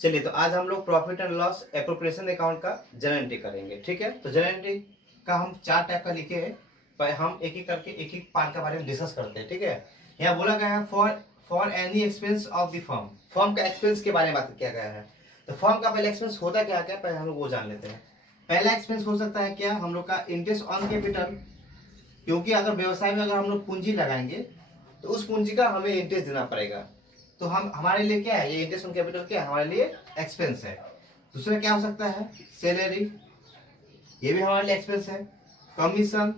चलिए, तो आज हम लोग profit and loss appropriation account का जनरल एंट्री करेंगे। ठीक है, तो जनरल एंट्री का हम 4 टाइप का लिखे हैं, पर हम एक एक करके एक एक पार्ट के बारे में डिस्कस करते हैं। ठीक है, यहाँ बोला गया है for any expense of the firm, firm का एक्सपेंस के बारे में बात किया गया है। तो फर्म का पहले एक्सपेंस होता क्या क्या, पहले हम लोग वो जान लेते हैं। पहला एक्सपेंस हो सकता है क्या, हम लोग का इंटरेस्ट ऑन कैपिटल, क्योंकि अगर व्यवसाय में अगर हम लोग पूंजी लगाएंगे तो उस पूंजी का हमें इंटरेस्ट देना पड़ेगा। तो हम हमारे लिए क्या है, ये इंटरेस्ट ऑन कैपिटल क्या है, हमारे लिए एक्सपेंस है। दूसरा क्या हो सकता है, सैलरी, ये भी हमारे लिए एक्सपेंस है। कमीशन,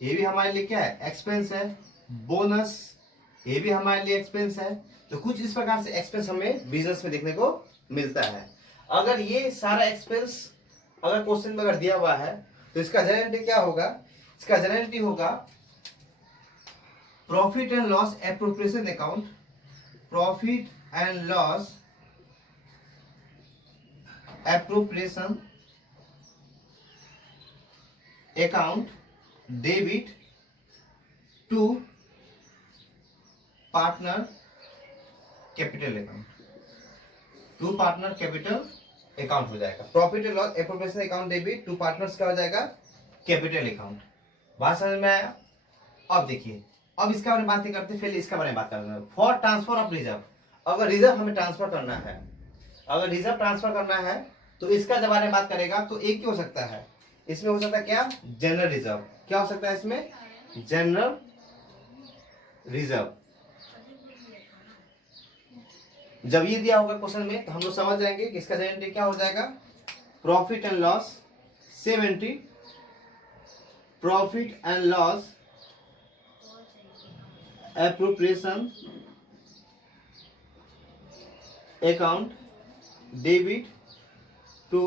ये भी हमारे लिए क्या है, एक्सपेंस है। बोनस, ये भी हमारे लिए एक्सपेंस है। तो कुछ इस प्रकार से एक्सपेंस हमें बिजनेस में देखने को मिलता है। अगर ये सारा एक्सपेंस अगर क्वेश्चन में अगर दिया हुआ है तो इसका जनरल एंट्री क्या होगा, इसका जनरल एंट्री होगा profit and loss appropriation account, profit and loss appropriation account debit to partner capital account, to partner capital account हो जाएगा। Profit and loss appropriation account debit to partners का हो जाएगा capital account. बात समझ में आया? अब देखिए, अब इसका बारे में बात नहीं करते, पहले इसका बारे में बात करना है। फॉर ट्रांसफर ऑफ रिजर्व, अगर रिजर्व हमें ट्रांसफर करना है, अगर रिजर्व ट्रांसफर करना है तो इसका जब बारे में बात करेगा तो एक ही हो सकता है, इसमें हो सकता है क्या, जनरल रिजर्व। क्या हो सकता है इसमें, जनरल रिजर्व। जब ये दिया होगा क्वेश्चन में तो हम लोग समझ जाएंगे कि इसका जनरल एंट्री क्या हो जाएगा, profit and loss, same entry, profit and loss appropriation account debit to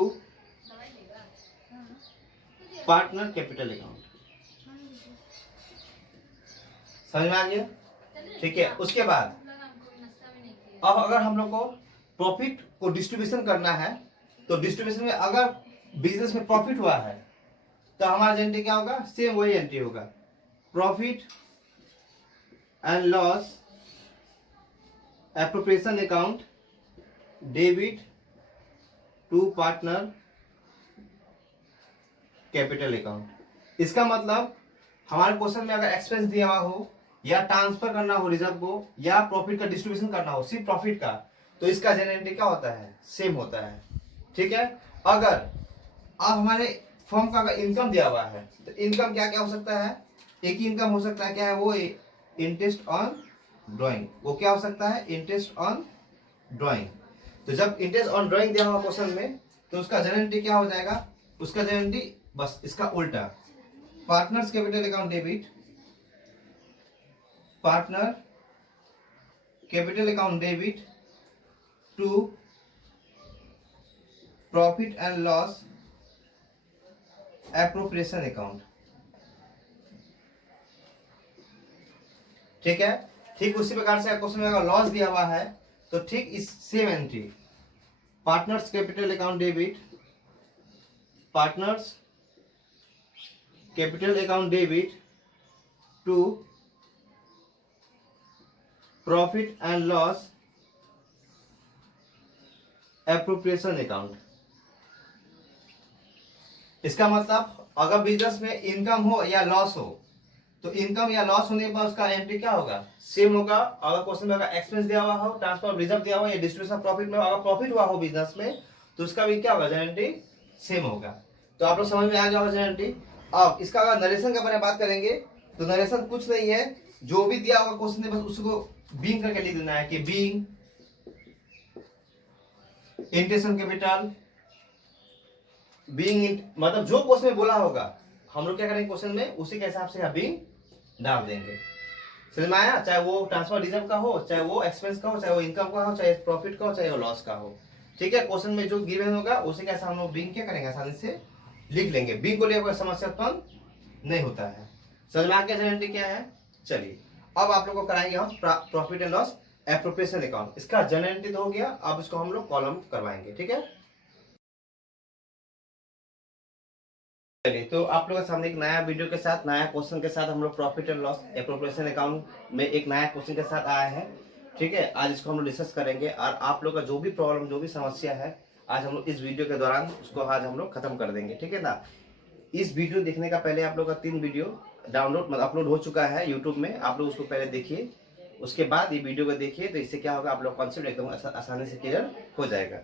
partner capital account. समझ में आ गया? ठीक है, उसके बाद अब अगर हम लोग को प्रॉफिट को डिस्ट्रीब्यूशन करना है तो डिस्ट्रीब्यूशन में अगर बिजनेस में प्रॉफिट हुआ है तो हमारा एंट्री क्या होगा, सेम वही एंट्री होगा, profit and loss appropriation account debit to partner capital account. इसका मतलब हमारे क्वेश्चन में अगर एक्सपेंस दिया हुआ हो या ट्रांसफर करना हो रिजर्व को या प्रॉफिट का डिस्ट्रीब्यूशन करना हो, सिर्फ प्रॉफिट का, तो इसका जनरल एंट्री क्या होता है, सेम होता है। ठीक है, अगर अब हमारे फर्म का अगर इनकम दिया हुआ है तो इनकम क्या क्या हो सकता है, एक ही इनकम हो सकता है, क्या है वो, इंटरेस्ट ऑन ड्राइंग। वो क्या हो सकता है, इंटरेस्ट ऑन ड्राइंग। तो जब इंटरेस्ट ऑन ड्राइंग दिया हुआ क्वेश्चन में तो उसका जनरल एंट्री क्या हो जाएगा, उसका जनरल एंट्री बस इसका उल्टा, partners capital account debit, partner capital account debit to profit and loss appropriation account. ठीक है, ठीक उसी प्रकार से क्वेश्चन में अगर लॉस दिया हुआ है तो ठीक इस same entry, partners capital account debit, partners capital account debit to profit and loss appropriation account. इसका मतलब अगर बिजनेस में इनकम हो या लॉस हो तो इनकम या लॉस होने पर उसका एंट्री क्या होगा, सेम होगा। अगर क्वेश्चन में अगर एक्सपेंस दिया हुआ हो, ट्रांसफर रिजर्व दिया हुआ या डिस्ट्रीब्यूशन प्रॉफिट में अगर प्रॉफिट हुआ हो बिजनेस में तो उसका भी क्या होगा, जनरल एंट्री सेम होगा। तो आप लोग समझ में आ गया होगा जनरल एंट्री। अब इसका अगर नरेशन के बारे में बात करेंगे तो नरेशन कुछ नहीं है, जो भी दिया होगा क्वेश्चन में बस उसको बीइंग करके लिख देना है कि being interest on capital, being, मतलब जो क्वेश्चन में बोला होगा हम लोग क्या करेंगे क्वेश्चन में उसी के हिसाब से बीइंग डाल देंगे। समझ में आया? चाहे वो ट्रांसफर रिजर्व का हो, चाहे वो एक्सपेंस का हो, चाहे वो इनकम का हो, चाहे प्रॉफिट का हो, चाहे वो लॉस का हो। ठीक है, क्वेश्चन में जो गिवन होगा उसी के हिसाब हम लोग बीइंग क्या करेंगे, आसानी से लिख लेंगे। बीइंग को लेकर समस्या उत्पन्न नहीं होता है। समझ में आ गया जनरल एंट्री क्या है? चलिए, अब आप लोग को कराएंगे हम profit and loss appropriation account. इसका जनरल एंट्री तो हो गया, अब इसको हम लोग कॉलम करवाएंगे। ठीक है, चलिए, तो आप लोगों के सामने एक नया वीडियो के साथ, नया क्वेश्चन के साथ हम लोग profit and loss appropriation account में एक नया क्वेश्चन के साथ आए हैं। ठीक है, आज इसको हम लोग डिस्कस करेंगे और आप लोग का जो भी प्रॉब्लम, जो भी समस्या है, आज हम लोग इस वीडियो के दौरान उसको आज हम लोग खत्म कर देंगे। ठीक है ना। इस वीडियो देखने का पहले आप लोग का 3 वीडियो डाउनलोड मतलब अपलोड हो चुका है यूट्यूब में, आप लोग उसको पहले देखिए, उसके बाद ये वीडियो को देखिए। तो इससे क्या होगा, आप लोग कॉन्सेप्ट एकदम आसानी से क्लियर हो जाएगा।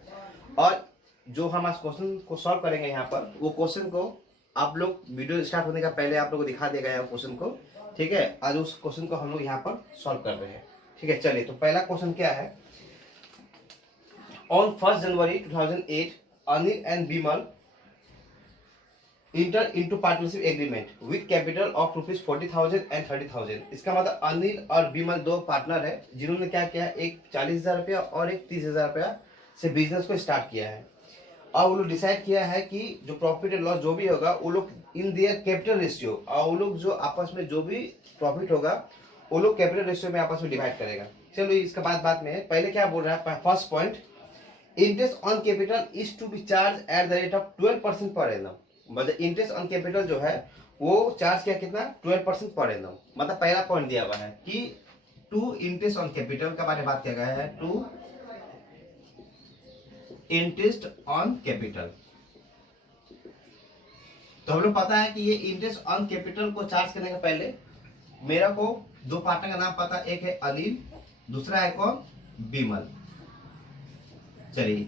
और जो हम आज क्वेश्चन को सॉल्व करेंगे यहाँ पर, वो क्वेश्चन को आप लोग वीडियो स्टार्ट होने का पहले आप लोग को दिखा देगा यह क्वेश्चन को। ठीक है, आज उस क्वेश्चन को हम लोग यहाँ पर सॉल्व कर रहे हैं। ठीक है, चलिए। तो पहला क्वेश्चन क्या है, on 1 January 2008 Anil and Vimal inter into partnership agreement with capital of ₹40,000 and 30,000। इसका मतलब अनिल और विमल दो पार्टनर है जिन्होंने क्या किया, एक 40,000 रुपया और एक 30,000 रुपया से बिजनेस को स्टार्ट किया है। और वो लोग डिसाइड किया है कि जो प्रॉफिट एंड लॉस जो भी होगा वो लोग इन देयर कैपिटल रेशियो, और वो लोग जो आपस में जो भी प्रॉफिट होगा वो लोग कैपिटल रेशियो में आपस में डिवाइड करेगा। चलो इसका बात में है। पहले क्या बोल रहा है, first point, interest on capital is to be charge at the rate of 12% per annum. मतलब इंटरेस्ट ऑन कैपिटल जो है वो चार्ज किया कितना, 12% पर एनम। मतलब पहला पॉइंट दिया हुआ है कि टू इंटरेस्ट ऑन कैपिटल का बारे में बात किया गया है, टू इंटरेस्ट ऑन कैपिटल। तो हम लोग पता है कि ये इंटरेस्ट ऑन कैपिटल को चार्ज करने के पहले मेरा को दो पार्टनर का नाम पता, एक है अनिल, दूसरा है कौन, विमल। चलिए,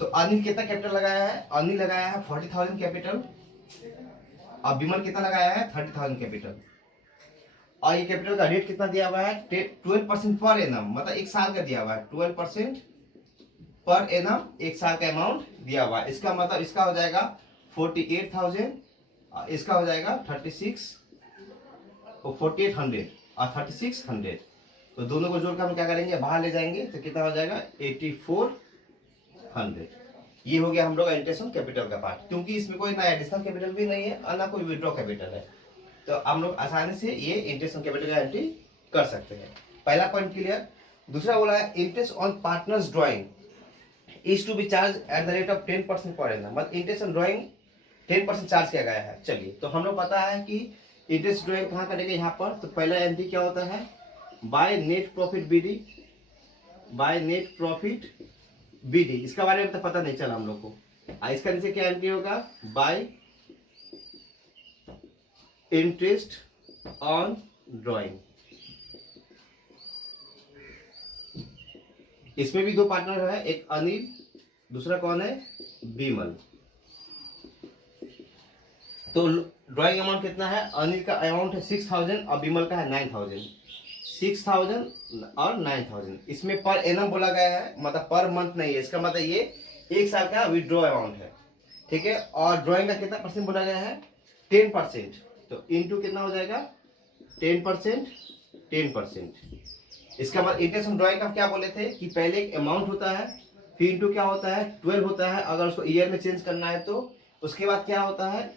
तो अनिल कितना कैपिटल लगाया है, अनिल लगाया है 40,000 कैपिटल और विमल कितना लगाया है 30,000 कैपिटल। और ये कैपिटल का रेट कितना दिया हुआ है, 12% पर एनम, मतलब एक साल का दिया हुआ है 12% पर एनम, एक साल का अमाउंट दिया हुआ है। इसका मतलब इसका हो जाएगा 48,000, इसका हो जाएगा 4800 और 3600। तो दोनों को जोड़कर हम क्या करेंगे, बाहर ले जाएंगे तो कितना हो जाएगा 8400। ये हो गया हम लोग इंटरेस्ट ऑन कैपिटल का पार्ट, क्योंकि इसमें कोई ना एडिशनल कैपिटल भी नहीं है और ना कोई विड्रॉ कैपिटल है, तो हम लोग आसानी से ये इंटरेस्ट ऑन कैपिटल का एंट्री कर सकते हैं। पहला पॉइंट क्लियर। दूसरा बोला है interest on partners drawing is to be charge at the rate of 10% per annum. मतलब इंटरेस्ट ऑन ड्राइंग 10% चार्ज किया गया है। चलिए, तो हम लोग पता है कि इंटरेस्ट ड्राइंग कहाँ करेंगे यहाँ पर। तो पहला एंट्री क्या होता है, by net profit B D, by net profit B D. इसका बारे में तो पता नहीं चला हम लोग को। इसका नीचे क्या एंट्री होगा, बाय इंटरेस्ट ऑन ड्राइंग। इसमें भी दो पार्टनर है, एक अनिल, दूसरा कौन है, विमल। तो ड्राइंग अमाउंट कितना है, अनिल का अमाउंट है 6,000 और विमल का है 9,000। 6,000 और 9,000। इसमें पर एनम बोला गया है, मतलब पर मंथ नहीं है। इसका मतलब ये एक साल का विड्रॉ अमाउंट है। ठीक है, और ड्राइंग का कितना परसेंट बोला गया है, 10%। तो इनटू कितना हो जाएगा, 10%, 10%। इसका मतलब इंटरेस्ट ऑन ड्राइंग का क्या बोले थे कि पहले एक अमाउंट होता है, फिर इनटू क्या होता है 12 होता है, अगर उसको ईयर में चेंज करना है तो। उसके बाद क्या होता है,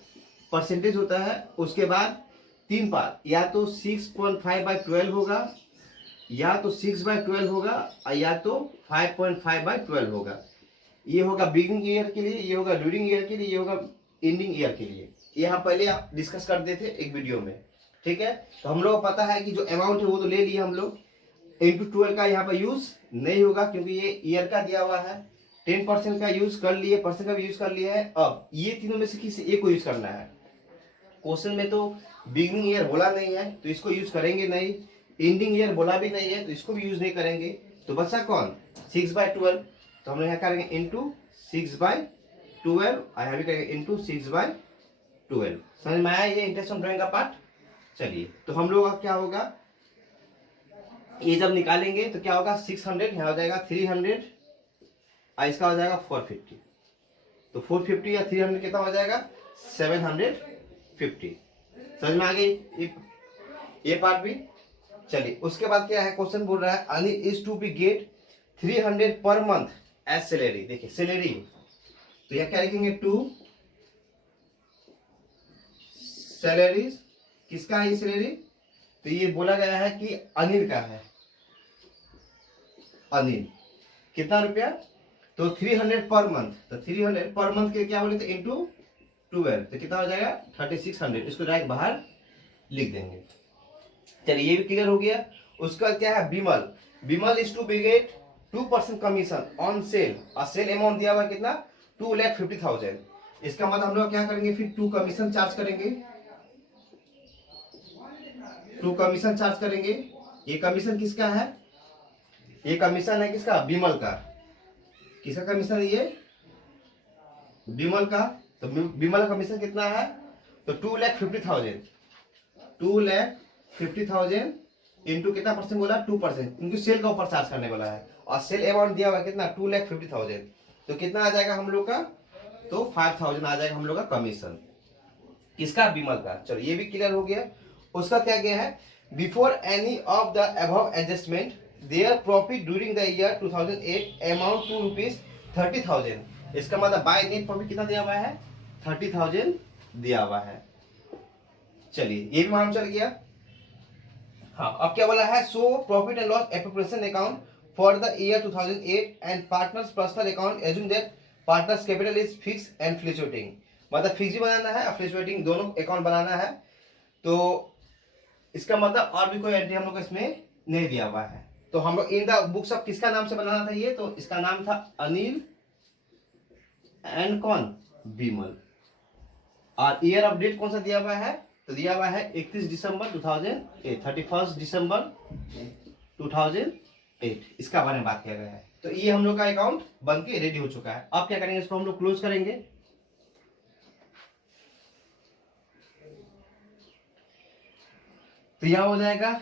परसेंटेज होता है। उसके बाद 3 पार्ट, या तो 6.5/12 होगा, या तो 6/12 होगा, और या तो 5.5/12 होगा। ये होगा बिगिनिंग ईयर के लिए, ये होगा ड्यूरिंग ईयर के लिए, ये होगा एंडिंग ईयर के लिए। ये हम पहले आप डिस्कस कर देते थे एक वीडियो में। ठीक है, तो हम लोग को पता है कि जो अमाउंट है वो तो ले लिए हम लोग। इंटू 12 का यहाँ पर यूज नहीं होगा क्योंकि ये ईयर का दिया हुआ है। 10% का यूज कर लिए, परसेंट का भी यूज कर लिया है। अब ये तीनों में से किसी एक को यूज करना है। क्वेश्चन में तो बिगिनिंग ईयर बोला नहीं है तो इसको यूज करेंगे नहीं, एंडिंग ईयर बोला भी नहीं है तो इसको भी यूज नहीं करेंगे। तो बचा कौन, 6/12। तो हम लोग यहाँ करेंगे इंटू 6/12, यहाँ भी करेंगे इंटू 6/12। समझ में आया ये इंटरेस्ट ऑन ड्राइंग का पार्ट। चलिए, तो हम लोग का क्या होगा, ये जब निकालेंगे तो क्या होगा, 600 यहाँ हो जाएगा 300, और इसका हो जाएगा 450। तो 450 या 300 कितना हो जाएगा, 750। समझ में आ गई ये पार्ट भी। चलिए, उसके बाद क्या है, क्वेश्चन बोल रहा है Anil is to be get 300 per month as salary. देखिए सैलरी, तो यह क्या लिखेंगे, टू सैलरीज। किसका है ये सैलरी, तो ये बोला गया है कि अनिल का है। अनिल कितना रुपया, तो 300 पर मंथ। तो 300 पर मंथ के क्या बोले थे, इंटू 12, तो कितना हो जाएगा 3600। इसको डायरेक्ट बाहर लिख देंगे। चलिए, ये भी क्लियर हो गया। उसका क्या है, Vimal. Vimal is to be get 2% commission on sale, और सेल अमाउंट दिया हुआ है कितना 2,50,000। इसका मतलब हम लोग क्या करेंगे फिर 2 कमीशन चार्ज करेंगे, 2 कमीशन चार्ज करेंगे। ये कमीशन किसका है, ये कमीशन है किसका, विमल का। किसका कमीशन है ये, विमल का। तो विमल का कमीशन कितना है, तो 2,50,000, 2,50,000 इंटू कितना परसेंट बोला 2%, क्योंकि सेल का ऊपर चार्ज करने वाला है, और सेल अमाउंट दिया हुआ है कितना 2,50,000। तो कितना आ जाएगा हम लोग का, तो 5,000 आ जाएगा हम लोग का कमीशन, किसका, विमल का। चलो ये भी क्लियर हो गया। उसका क्या गया है, before any of the above adjustment their profit during the year 2008 amount to ₹30,000। इसका मतलब बाय नेट प्रॉफिट कितना दिया हुआ है, 30,000 दिया हुआ है। चलिए ये भी मालूम चल गया। हाँ, अब क्या बोला है, so profit and loss appropriation account for the year 2008 and partners personal account assume that partners capital is fix and fluctuating. मतलब फिक्स भी बनाना है और फ्लक्चुएटिंग दोनों अकाउंट बनाना है। तो इसका मतलब और भी कोई एंट्री हम लोग को इसमें नहीं दिया हुआ है। तो हम लोग इन द बुक्स ऑफ किसका नाम से बनाना था ये, तो इसका नाम था अनिल एंड कौन, विमल। और ईयर ऑफ डेट कौन सा दिया हुआ है, तो दिया हुआ है 31 दिसंबर 2008, 31 दिसंबर 2008, इसका बारे में बात किया गया है। तो ये हम लोग का अकाउंट बन के रेडी हो चुका है। अब क्या करेंगे, इसको हम लोग क्लोज करेंगे। तो यहां हो जाएगा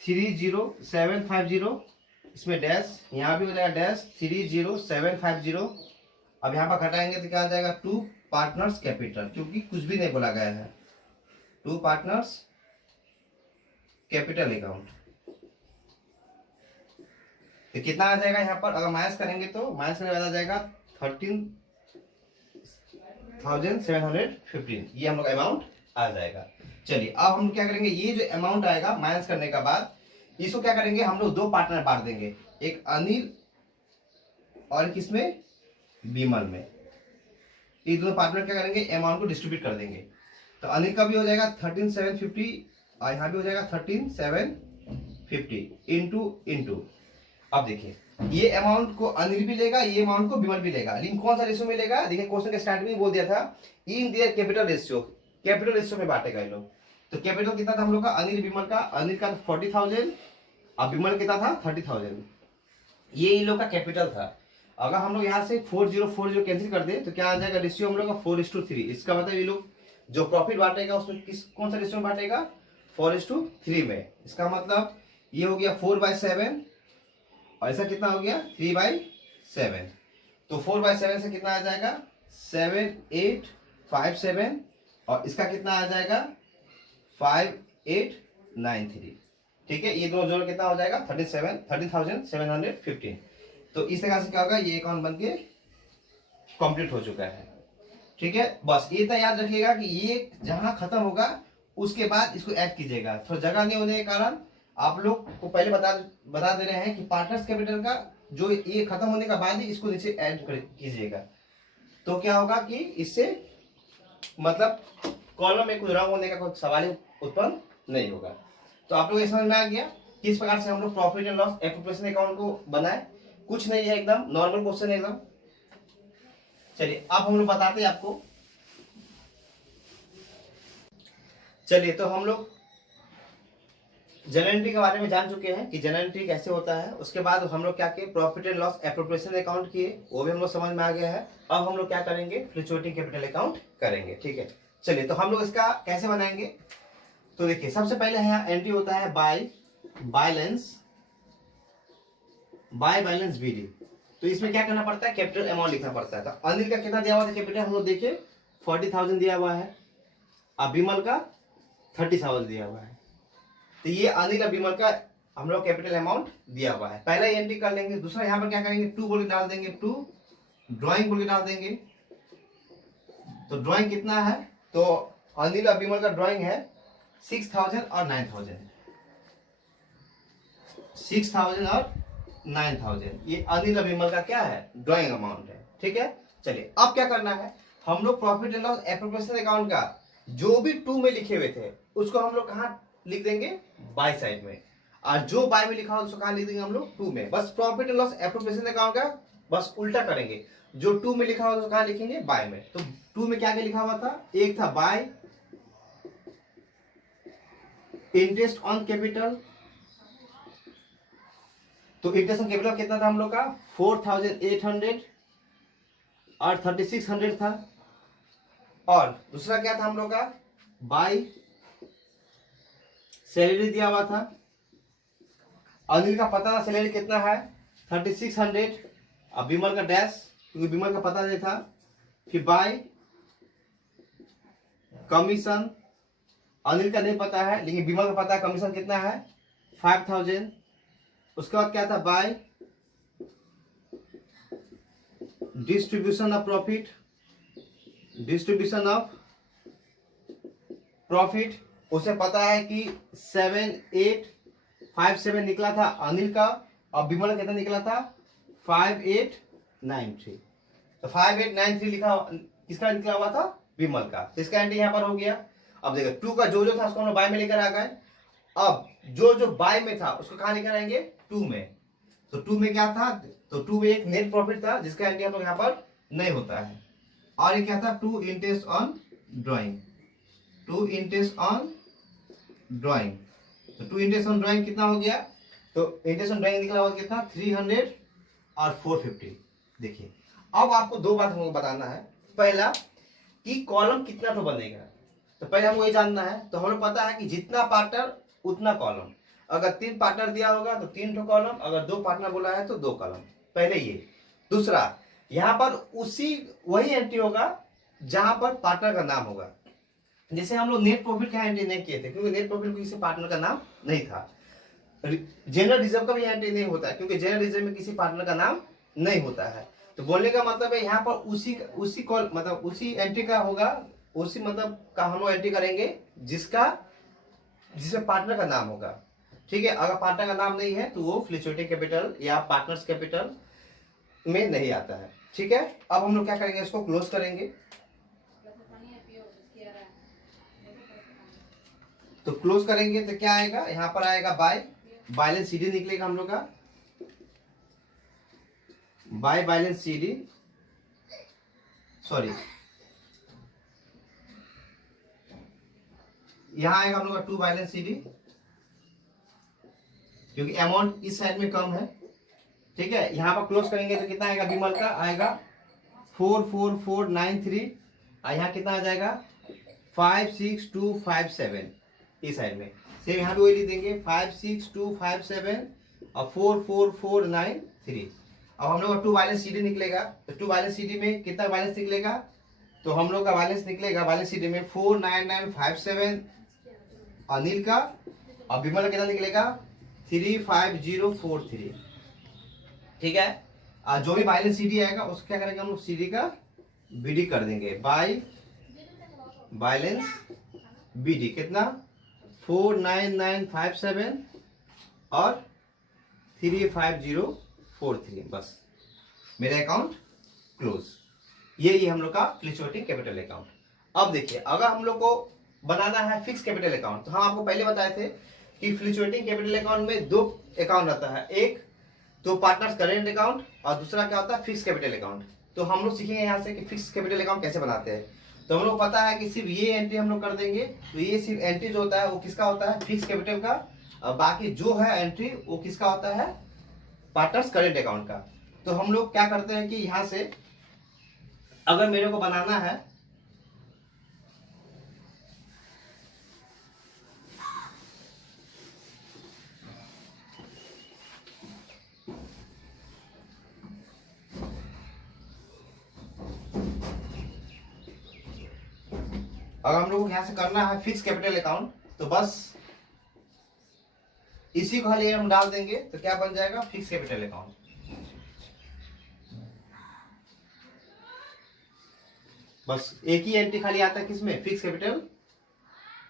30750, इसमें डैश, यहां भी हो जाएगा डैश 30750। अब यहां पर घटाएंगे तो क्या आ जाएगा, 2 पार्टनर्स कैपिटल, क्योंकि कुछ भी नहीं बोला गया है, 2 पार्टनर्स कैपिटल अकाउंट। तो कितना आ जाएगा यहाँ पर, अगर माइनस करेंगे तो माइनस करने वाला आ जाएगा 13,715, ये हम लोग अमाउंट आ जाएगा। चलिए अब हम क्या करेंगे, ये जो अमाउंट आएगा माइनस करने का बाद, इसको क्या करेंगे हम लोग 2 पार्टनर बांट देंगे, एक अनिल और किसमें, विमल में। ये दोनों पार्टनर क्या करेंगे, अमाउंट को डिस्ट्रीब्यूट कर देंगे। तो अनिल का भी हो जाएगा 13,750 और यहाँ भी हो जाएगा 13,750 इंटू। अब देखिए ये अमाउंट को अनिल भी लेगा, ये अमाउंट को विमल भी लेगा, लेकिन कौन सा रेशियो में लेगा, देखिए क्वेश्चन के स्टार्ट में बोल दिया था in their capital ratio, capital ratio में बांटेगा ये लोग। तो कैपिटल कितना था हम लोग का, अनिल विमल का, अनिल का 40,000 और विमल कितना था 30,000, ये इन लोग का कैपिटल था। अगर हम लोग यहाँ से 4040 कैंसिल कर दे तो क्या आ जाएगा, रेशियो हम लोग का 4:3। इसका मतलब ये लोग जो प्रॉफिट बांटेगा उसमें कौन सा रेशियो में बांटेगा, 4:3 में। इसका मतलब ये हो गया 4/7 और ऐसा कितना हो गया 3/7। तो 4/7 से कितना आ जाएगा 7857 और इसका कितना आ जाएगा 5893। ठीक है, ये दोनों जोड़ कितना हो जाएगा 13,715। तो इस तरह से क्या होगा, ये अकाउंट बनके कंप्लीट हो चुका है। ठीक है, बस ये तो याद रखिएगा कि ये जहां खत्म होगा उसके बाद इसको ऐड कीजिएगा। थोड़ा जगह नहीं होने के कारण आप लोग को पहले बता दे रहे हैं कि पार्टनर्स कैपिटल का जो ये खत्म होने का बाद ही इसको नीचे ऐड कीजिएगा। तो क्या होगा कि इससे मतलब कॉलम में कोई रंग होने का कोई सवाल उत्पन्न नहीं होगा। तो आप लोग ये समझ में आ गया किस प्रकार से हम लोग profit and loss appropriation account को बनाए। कुछ नहीं है, एकदम नॉर्मल क्वेश्चन है एकदम। चलिए अब हम लोग बताते हैं आपको। चलिए तो हम लोग जर्नल एंट्री के बारे में जान चुके हैं कि जर्नल एंट्री कैसे होता है। उसके बाद हम लोग क्या किए, profit and loss appropriation account किए, वो भी हम लोग समझ में आ गया है। अब हम लोग क्या करेंगे, फ्लक्चुएटिंग कैपिटल अकाउंट करेंगे। ठीक है, चलिए तो हम लोग इसका कैसे बनाएंगे। तो देखिए सबसे पहले यहाँ एंट्री होता है बाय बैलेंस बीडी। तो इसमें क्या करना पड़ता है, कैपिटल अमाउंट लिखना पड़ता है। तो अनिल का कितना दिया हुआ था कैपिटल, हम लोग देखिए 40,000 दिया हुआ है, अब विमल का 30,000 दिया हुआ है। तो ये अनिल और विमल का हम लोग कैपिटल अमाउंट दिया हुआ है, पहला एंट्री कर लेंगे। दूसरा यहाँ पर क्या करेंगे, 2 बोल के डाल देंगे, 2 ड्राइंग बोल के डाल देंगे। तो ड्राइंग कितना है, तो अनिल और विमल का ड्राइंग है 6,000 और 9,000, 6,000 और 9,000। ये अनिल और विमल का क्या है, ड्राइंग अमाउंट है। ठीक है, चलिए अब क्या करना है, हम लोग profit and loss appropriation account का जो भी 2 में लिखे हुए थे उसको हम लोग कहाँ लिख देंगे, बाय साइड में। और जो बाय में लिखा हो उसको कहाँ लिख देंगे हम लोग, टू में। बस profit and loss appropriation account का बस उल्टा करेंगे, जो टू में लिखा हो उसको कहाँ लिखेंगे, बाय में। तो टू में क्या क्या लिखा हुआ था, एक था बाय इंटरेस्ट ऑन कैपिटल, तो इंटरेस्ट ऑन कैपिटल कितना था हम लोग का 4800 और 3600 था। और दूसरा क्या था हम लोग का, बाय सैलरी दिया हुआ था, अनिल का पता था सैलरी कितना है 3600, अब विमल का डैश क्योंकि विमल का पता नहीं था। फिर बाय कमीशन, अनिल का नहीं पता है लेकिन विमल का पता है कमीशन कितना है 5000। उसके बाद क्या था, by distribution of profit, distribution of profit उसे पता है कि 7857 निकला था अनिल का, और विमल का कितना निकला था 5893। तो 5893 लिखा किसका निकला हुआ था, विमल का। तो इसका एंट्री यहाँ पर हो गया। अब देखो टू का जो था उसको हम बाय में लेकर आ गए। अब जो बाय में था उसको कहाँ लेकर आएंगे, टू में। तो टू में क्या था, तो टू में एक नेट प्रॉफिट था जिसका एंट्री हम लोग यहाँ पर नहीं होता है। और ये क्या था, to interest on drawing, to interest on drawing. तो टू इंटरेस्ट ऑन ड्राइंग कितना हो गया, तो इंटरेस्ट ऑन ड्राइंग निकला हुआ कितना 300 और 450। देखिए अब आपको दो बात हमको बताना है। पहला कि कॉलम कितना तो बनेगा, तो पहले हमको ये जानना है। तो हमें पता है कि जितना पार्टनर उतना कॉलम, अगर 3 पार्टनर दिया होगा तो 3 ठो कॉलम, अगर 2 पार्टनर बोला है तो 2 कॉलम। पहले ये। दूसरा यहाँ पर उसी वही एंट्री होगा जहां पर पार्टनर का नाम होगा। जैसे हम लोग नेट प्रॉफिट का एंट्री नहीं किए थे क्योंकि नेट प्रॉफिट में किसी पार्टनर का नाम नहीं था। जनरल रिजर्व का भी एंट्री नहीं होता है क्योंकि जनरल रिजर्व में किसी पार्टनर का नाम नहीं होता है। तो बोलने का मतलब है यहाँ पर उसी कॉल मतलब उसी एंट्री का होगा, उसी मतलब का हम लोग एंट्री करेंगे जिसमें पार्टनर का नाम होगा। ठीक है, अगर पार्टनर का नाम नहीं है तो वो फ्लक्चुएटिंग कैपिटल या पार्टनर्स कैपिटल में नहीं आता है। ठीक है, अब हम लोग क्या करेंगे, इसको क्लोज करेंगे। तो क्लोज करेंगे तो क्या आएगा, यहाँ पर आएगा बाय बैलेंस सीडी निकलेगा हम लोग का, बाय बैलेंस सीडी, सॉरी यहां आएगा हम लोग का टू बैलेंस सीडी क्योंकि अमाउंट इस साइड में कम है। ठीक है, यहां पर क्लोज करेंगे तो कितना आएगा, विमल का आएगा 44493 और यहाँ कितना आ जाएगा 56257 इस साइड में। सेम यहाँ भी वही लिख देंगे 56257 और 44493। अब हम लोग का टू बैलेंस सीडी निकलेगा, तो टू बैलेंस सीडी में कितना बैलेंस निकलेगा, तो हम लोग का बैलेंस निकलेगा बैलेंस सीडी में 49957 अनिल का, और विमल का कितना निकलेगा 35043। ठीक है, और जो भी बैलेंस सीडी आएगा उसको क्या करेंगे हम लोग, सीडी का बीडी कर देंगे, बाय बैलेंस बीडी कितना 49957 और 35043। बस मेरा अकाउंट क्लोज। ये हम लोग का फ्लक्चुएटिंग कैपिटल अकाउंट। अब देखिए अगर हम लोग को बनाना है फिक्स कैपिटल अकाउंट, तो हम आपको पहले बताए थे कि फ्लक्चुएटिंग कैपिटल अकाउंट में 2 अकाउंट रहता है, एक तो पार्टनर्स करेंट अकाउंट और दूसरा क्या होता है फिक्स कैपिटल अकाउंट। तो हम लोग सीखेंगे यहाँ से कि फिक्स कैपिटल अकाउंट कैसे बनाते हैं। तो हम लोग पता है कि सिर्फ ये एंट्री हम लोग कर देंगे, तो ये सिर्फ एंट्री जो होता है वो किसका होता है, फिक्स कैपिटल का, और बाकी जो है एंट्री वो किसका होता है, पार्टनर्स करेंट अकाउंट का। तो हम लोग क्या करते हैं कि यहां से अगर मेरे को बनाना है अगर हम लोग को यहां से करना है फिक्स कैपिटल अकाउंट, तो बस इसी को खाली हम डाल देंगे तो क्या बन जाएगा, फिक्स कैपिटल अकाउंट। बस एक ही एंट्री खाली आता है किसमें, फिक्स कैपिटल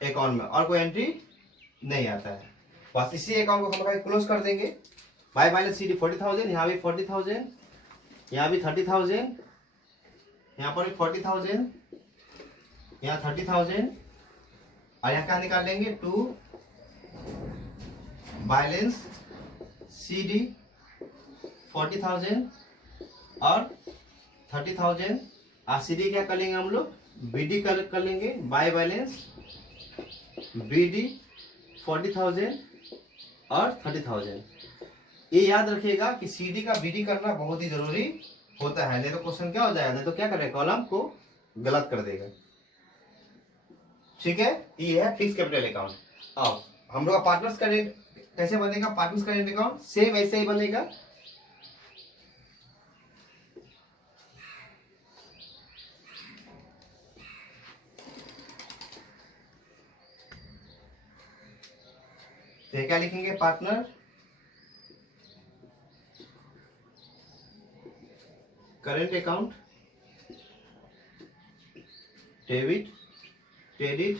अकाउंट में, और कोई एंट्री नहीं आता है। बस इसी अकाउंट को हम क्लोज कर देंगे। बाय बैलेंस सीडी 40,000, यहाँ भी 40,000, यहाँ भी 30,000, यहाँ पर भी 40,000, यहाँ 30,000, और यहाँ क्या निकाल लेंगे 2 बैलेंस CD 40,000 और 30,000। CD क्या कर लेंगे हम लोग, BD कर लेंगे, बाय बैलेंस BD 40,000 और 30,000। ये याद रखिएगा कि CD का BD करना बहुत ही जरूरी होता है, नहीं तो क्वेश्चन क्या हो जाएगा, नहीं तो क्या करेगा, कॉलम को गलत कर देगा। ठीक है, ये है फिक्स कैपिटल अकाउंट। अब हम लोग का पार्टनर्स करेंट कैसे बनेगा, पार्टनर्स करेंट अकाउंट सेम ऐसे ही बनेगा। तो क्या लिखेंगे, partner current account, debit credit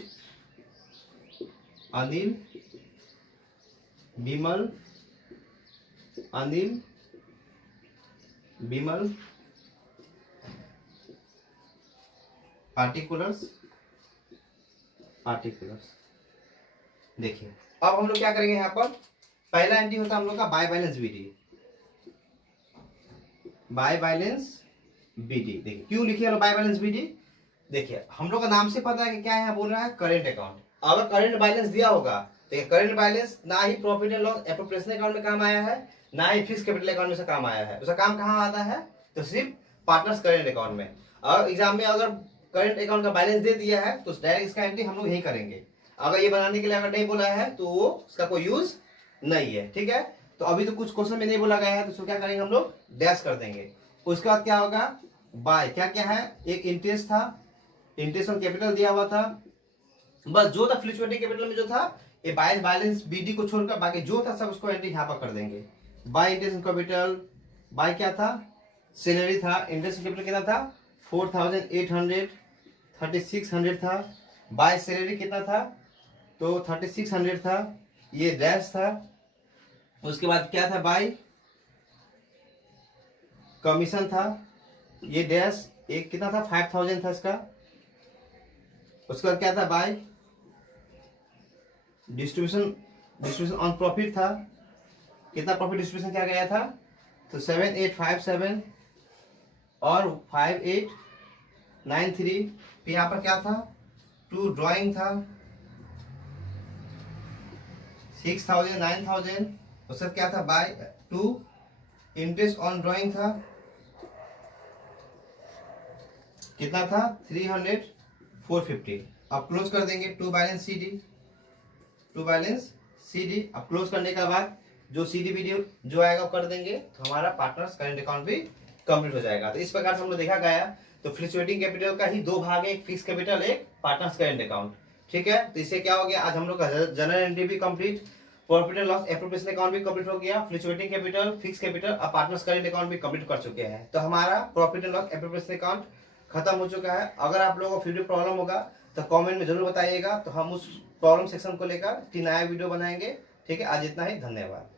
Anil Vimal, Anil Vimal particulars. देखिए अब हम लोग क्या करेंगे, यहाँ पर पहला एंट्री होता है हम लोग का by balance BD, by balance BD। देखिए क्यों लिखे हम बाय बैलेंस BD, देखिए हम लोग का नाम से पता है कि क्या है, बोल रहा है करेंट अकाउंट। अगर करेंट बैलेंस दिया होगा तो करेंट बैलेंस ना ही profit and loss appropriation account में काम आया है, ना ही फिक्स कैपिटल अकाउंट में से काम आया है। उसका काम कहाँ आता है, तो सिर्फ पार्टनर्स करेंट अकाउंट में। और एग्जाम में अगर करेंट अकाउंट का बैलेंस दे दिया है तो डायरेक्ट इसका एंट्री हम लोग यही करेंगे। अगर ये बनाने के लिए अगर नहीं बोला है तो वो उसका कोई यूज नहीं है। ठीक है, तो अभी तो कुछ क्वेश्चन में नहीं बोला गया है तो उसको क्या करेंगे हम लोग, डैश कर देंगे। उसके बाद क्या होगा, बाय क्या क्या है, एक इंटरेस्ट था, इंटरेस्ट ऑन कैपिटल दिया हुआ था, बस जो था फ्लक्चुएटिंग कैपिटल में जो था ये बाय बैलेंस BD को छोड़कर बाकी जो था सब उसको एंट्री यहाँ पर कर देंगे। बाय इंटरेस्ट कैपिटल, बाय क्या था, सैलरी था, इंटरेस्ट कैपिटल कितना था 4,800, 3,600 था, बाय सैलरी कितना था तो 3,600 था, ये डैश था। उसके बाद क्या था, बाय कमीशन था, ये डैश एक कितना था 5,000 था इसका। उसके बाद क्या था, बाय डिस्ट्रीब्यूशन ऑन प्रॉफिट था, कितना प्रॉफिट डिस्ट्रीब्यूशन किया गया था तो 7,857 और 5,893। फिर यहाँ पर क्या था, 2 ड्राइंग था 6,000 9,000। उसके बाद क्या था, बाय 2 इंटरेस्ट ऑन ड्राइंग था, कितना था 300 450। अब क्लोज कर देंगे, टू बैलेंस CD। अब क्लोज करने के बाद जो CD वीडियो जो आएगा वो कर देंगे तो हमारा पार्टनर्स करंट अकाउंट भी कंप्लीट हो जाएगा। तो इस प्रकार से हम लोग देखा गया तो फ्लक्चुएटिंग कैपिटल का ही दो भाग है, एक फिक्स कैपिटल, एक पार्टनर्स करंट अकाउंट। ठीक है, तो इससे क्या हो गया, आज हम लोग का जनरल एंट्री भी complete, profit and loss appropriation account भी कंप्लीट हो गया, फ्लक्चुएटिंग कैपिटल, फिक्स कैपिटल और पार्टनर्स करंट अकाउंट भी कंप्लीट कर चुके हैं। तो हमारा profit and loss appropriation account खत्म हो चुका है। अगर आप लोगों को फिर भी प्रॉब्लम होगा तो कमेंट में जरूर बताइएगा, तो हम उस प्रॉब्लम सेक्शन को लेकर 3 नया वीडियो बनाएंगे। ठीक है, आज इतना ही, धन्यवाद।